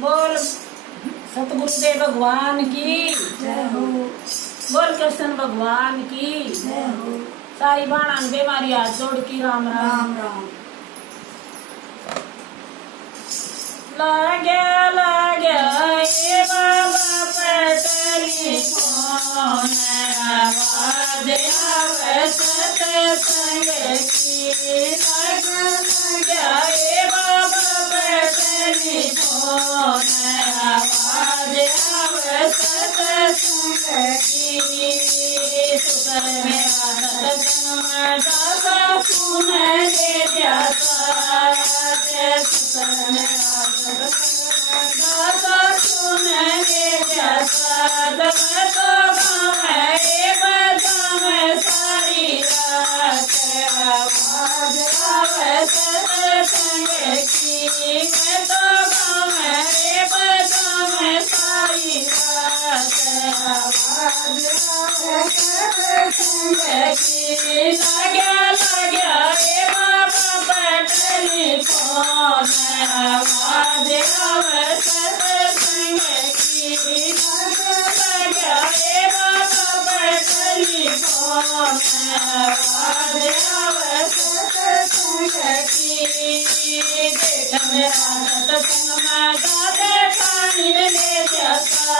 बोल सतगुरुदेव भगवान की जय हो। बोल कृष्ण भगवान की जय हो। सारी बाणान बेमारी हाथ जोड़ की राम राम। राम राम। लाग्या लाग्या ए बाबा पटरी फोन आवाज आवे सत्संग की। लाग्या ए बाबा पटरी फोन आवाज आवे सत्संग की। सुकर मेरा सत्संग में दासा सुन दे जाता। सुकर मेरा दासा सुनेंगे जैसा दम तो गाँव है बजा में सारी रात आवाज आवे सत्संग की। मैं तो गाँव है बजा में सारी रात आवाज आवे सत्संग की। लाग्या लाग्या ए बाबा पटरी फोन आवाज आवे सत्संग की। लाग्या ए बाबा पटरी फोन आवाज आवे सत्संग की। देख मेरा सत्संग में गाते पानी ले जाता।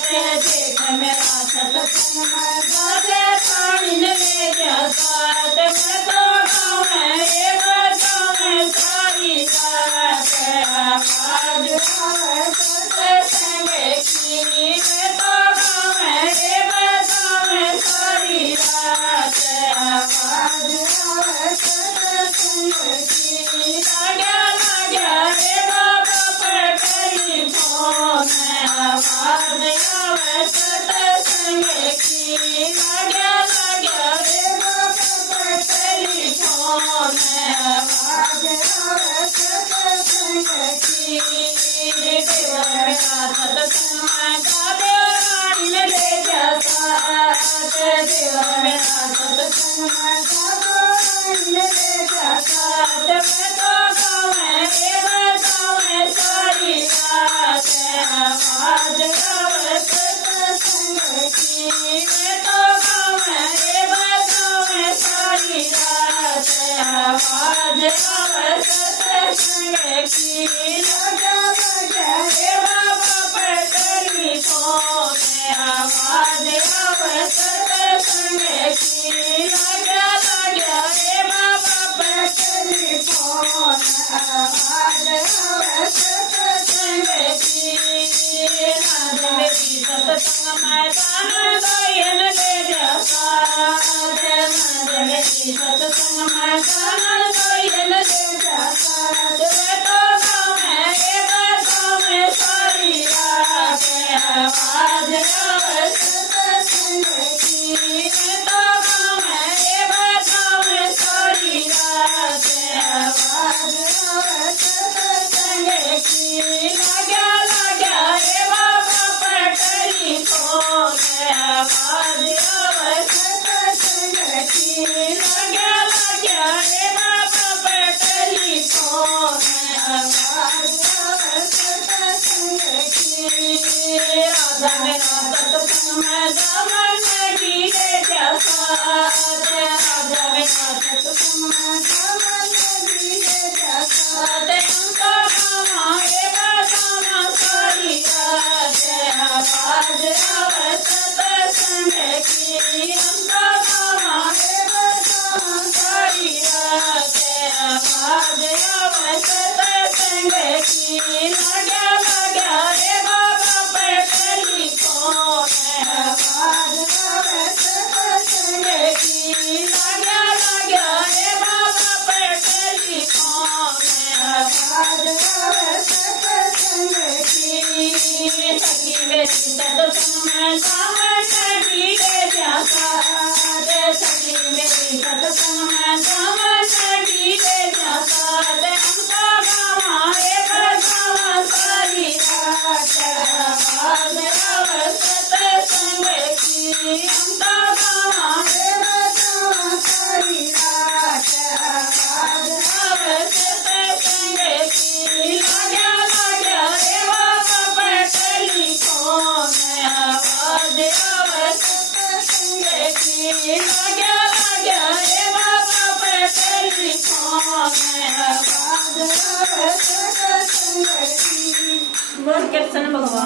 देख मेरा सत्संग में गाते पानी ले जाता। मैं तो गाँव है गाँव में सारी रात आवाज आवे सत्संग की। मैं तो गाँव है गाँव में सारी रात आवाज आवे सत्संग की। लाग्या लाग्या रे बाबा पटरी फोन आवाज आवे सत्संग की। लाग्या लाग्या रे बाबा पटरी फोन आवाज आवे सत्संग की। देवा मेरा सत्संग में गाते रानी ले जाता। देवा मेरा सत्संग में गाते रानी ले जाता। मैं तो गाँव है गाँव में सारी रात आवाज आवे सत्संग की। मैं तो गाँव है गाँव में सारी रात आवाज आवे सत्संग की। लाग्या लाग्या रे बाबा पटरी फोन आवाज आवे सत्संग की। लाग्या लाग्या रे बाबा पटरी फोन आवाज आवे सत्संग की। नाद मेरी सत्संग में गाना गायन ले जाता। नाद मेरी सत्संग में गाना गायन ले जाता। मैं तो गाँव है गाँव में सारी रात आवाज आवे सत्संग की। मैं तो गाँव है गाँव में सारी रात आवाज आवे सत्संग की। लाग्या लाग्या रे बाबा पटरी फोन आवाज आवे सत्संग की। लाग्या लाग्या रे बाबा पटरी फोन आवाज आवे सत्संग की। राधा मेरा सत्संग में दामन की ले जाता। राधा मेरा सत्संग में दामन की ले जाता। हम तो गाँव है गाँव सारी रात आवाज आवे सत्संग की। हम तो गाँव है गाँव सारी रात आवाज आवे सत्संग की। लाग्या लाग्या रे बाबा पटरी फोन आवाज आवे सत्संग की। लाग्या लाग्या रे बाबा पटरी फोन आवाज आवे सत्संग की। सखी मेरी सत्संग में सावन की ले जाता। सखी मेरी सत्संग में सावन की ले जाता। हम तो गाँव है गाँव सारी रात आवाज आवे सत्संग की। हम तो गाँव है गाँव सारी रात आवाज आवे सत्संग की। लाग्या लाग्या रे बोल कृष्ण भगवान